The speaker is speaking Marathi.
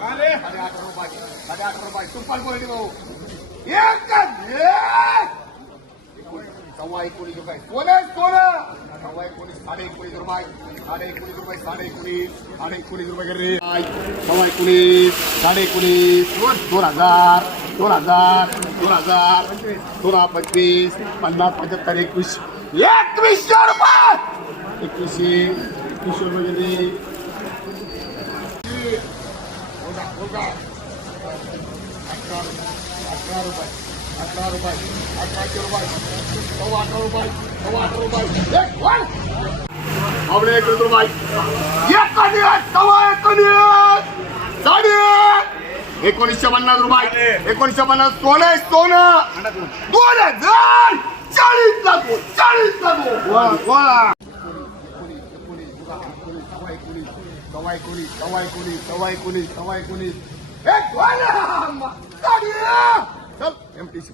₹18 तुप्पल बोलली भाऊ एक ₹19 सोनं ₹19 ₹19 ₹19 रे ₹19 ₹19 2000 25 50 75 2100 रुपये 2100 रुपये ₹18 आपले ₹1 ₹1950 सोनं 2040 चल MTC